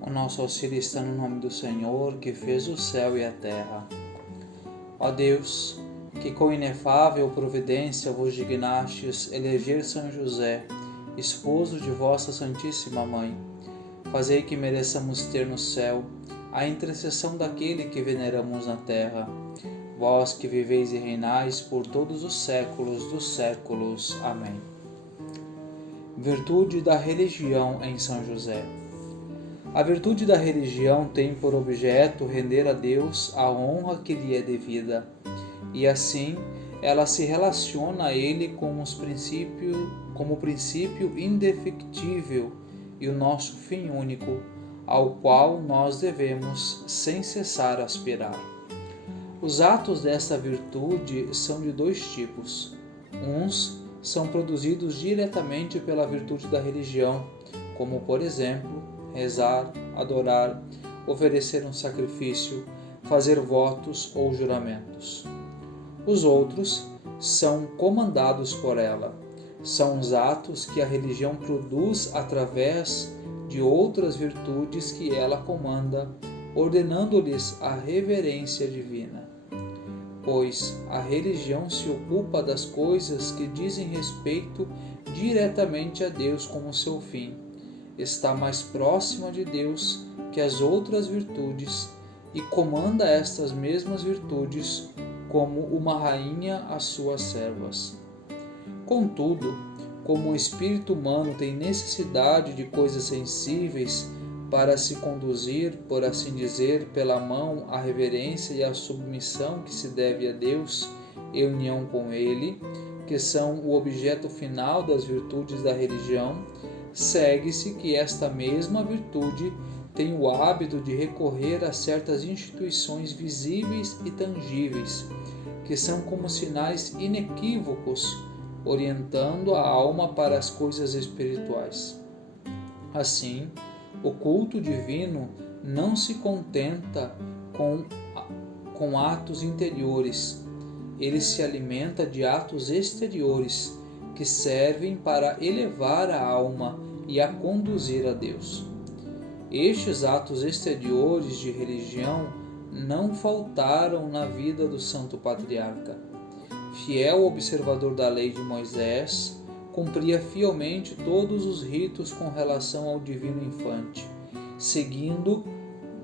O nosso auxílio está no nome do Senhor, que fez o céu e a terra. Ó Deus, que com inefável providência vos dignastes eleger São José, esposo de vossa Santíssima Mãe, fazei que mereçamos ter no céu a intercessão daquele que veneramos na terra. Vós que viveis e reinais por todos os séculos dos séculos. Amém. Virtude da religião em São José. A virtude da religião tem por objeto render a Deus a honra que lhe é devida, e assim ela se relaciona a Ele como o princípio indefectível e o nosso fim único, ao qual nós devemos sem cessar aspirar. Os atos desta virtude são de dois tipos. Uns são produzidos diretamente pela virtude da religião, como, por exemplo, rezar, adorar, oferecer um sacrifício, fazer votos ou juramentos. Os outros são comandados por ela. São os atos que a religião produz através de outras virtudes que ela comanda, ordenando-lhes a reverência divina. Pois a religião se ocupa das coisas que dizem respeito diretamente a Deus como seu fim. Está mais próxima de Deus que as outras virtudes e comanda estas mesmas virtudes como uma rainha às suas servas. Contudo, como o espírito humano tem necessidade de coisas sensíveis para se conduzir, por assim dizer, pela mão à reverência e à submissão que se deve a Deus e união com Ele, que são o objeto final das virtudes da religião, segue-se que esta mesma virtude tem o hábito de recorrer a certas instituições visíveis e tangíveis, que são como sinais inequívocos, orientando a alma para as coisas espirituais. Assim, o culto divino não se contenta com atos interiores, ele se alimenta de atos exteriores, que servem para elevar a alma e a conduzir a Deus. Estes atos exteriores de religião não faltaram na vida do Santo Patriarca. Fiel observador da lei de Moisés, cumpria fielmente todos os ritos com relação ao divino infante, seguindo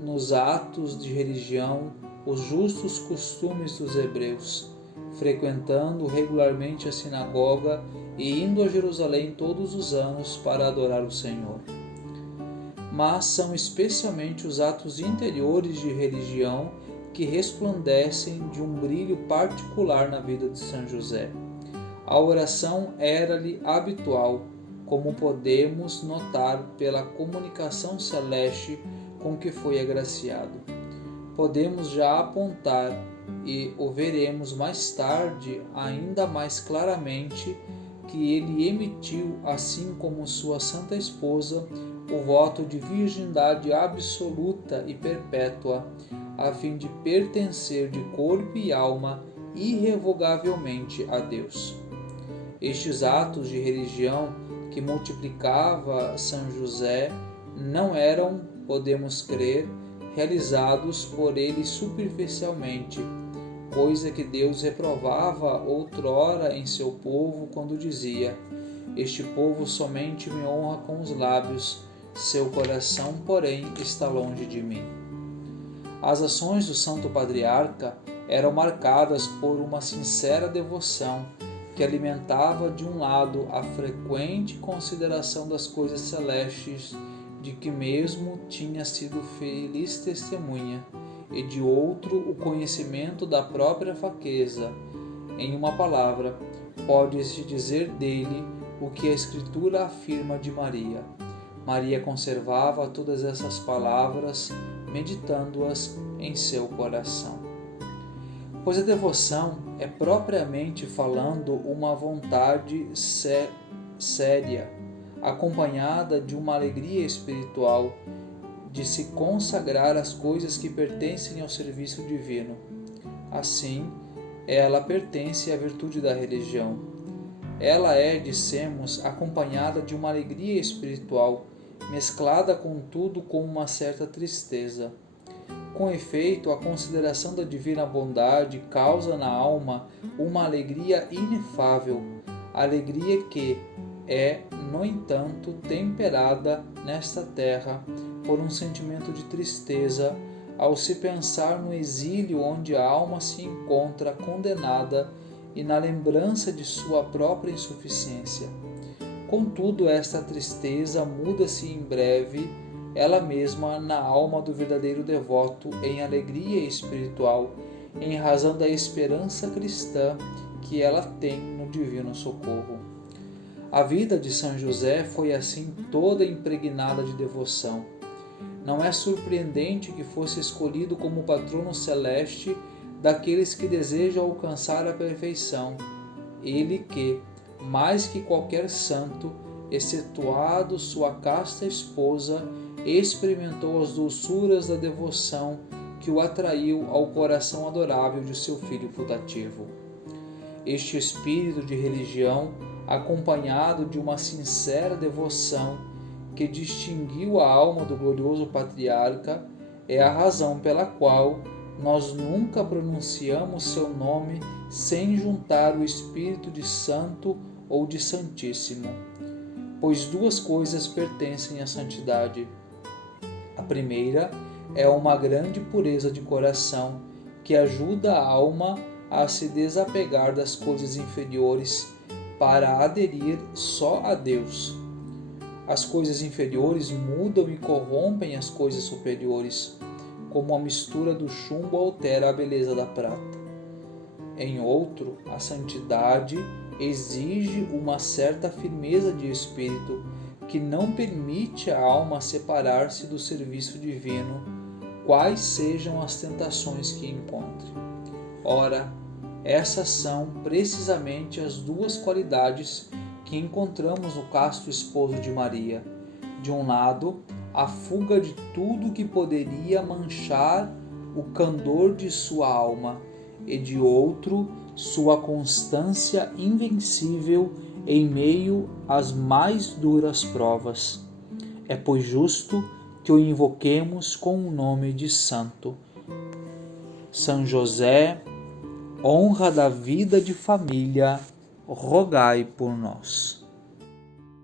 nos atos de religião os justos costumes dos hebreus, frequentando regularmente a sinagoga e indo a Jerusalém todos os anos para adorar o Senhor. Mas são especialmente os atos interiores de religião que resplandecem de um brilho particular na vida de São José. A oração era-lhe habitual, como podemos notar pela comunicação celeste com que foi agraciado. Podemos já apontar, e o veremos mais tarde ainda mais claramente, que ele emitiu, assim como sua santa esposa, o voto de virgindade absoluta e perpétua, a fim de pertencer de corpo e alma irrevogavelmente a Deus. Estes atos de religião que multiplicava São José não eram, podemos crer, realizados por ele superficialmente, coisa que Deus reprovava outrora em seu povo quando dizia: este povo somente me honra com os lábios, seu coração, porém, está longe de mim. As ações do Santo Patriarca eram marcadas por uma sincera devoção que alimentava, de um lado, a frequente consideração das coisas celestes, de que mesmo tinha sido feliz testemunha, e de outro, o conhecimento da própria fraqueza. Em uma palavra, pode-se dizer dele o que a Escritura afirma de Maria. Maria conservava todas essas palavras, meditando-as em seu coração. Pois a devoção é, propriamente falando, uma vontade séria, acompanhada de uma alegria espiritual, de se consagrar às coisas que pertencem ao serviço divino. Assim, ela pertence à virtude da religião. Ela é, dissemos, acompanhada de uma alegria espiritual, mesclada contudo com uma certa tristeza. Com efeito, a consideração da divina bondade causa na alma uma alegria inefável, alegria que é, no entanto, temperada nesta terra por um sentimento de tristeza ao se pensar no exílio onde a alma se encontra condenada e na lembrança de sua própria insuficiência. Contudo, esta tristeza muda-se em breve, ela mesma, na alma do verdadeiro devoto, em alegria espiritual, em razão da esperança cristã que ela tem no divino socorro. A vida de São José foi assim toda impregnada de devoção. Não é surpreendente que fosse escolhido como patrono celeste daqueles que desejam alcançar a perfeição. Ele que, mais que qualquer santo, excetuado sua casta esposa, experimentou as doçuras da devoção que o atraiu ao coração adorável de seu filho putativo. Este espírito de religião, acompanhado de uma sincera devoção que distinguiu a alma do glorioso patriarca, é a razão pela qual nós nunca pronunciamos seu nome sem juntar o espírito de santo ou de santíssimo, pois duas coisas pertencem à santidade. A primeira é uma grande pureza de coração que ajuda a alma a se desapegar das coisas inferiores para aderir só a Deus. As coisas inferiores mudam e corrompem as coisas superiores, como a mistura do chumbo altera a beleza da prata. Em outro, a santidade exige uma certa firmeza de espírito que não permite à alma separar-se do serviço divino, quais sejam as tentações que encontre. Ora, essas são precisamente as duas qualidades que encontramos no casto esposo de Maria. De um lado, a fuga de tudo que poderia manchar o candor de sua alma, e de outro, sua constância invencível em meio às mais duras provas. É, pois, justo que o invoquemos com o nome de santo. São José, honra da vida de família, rogai por nós.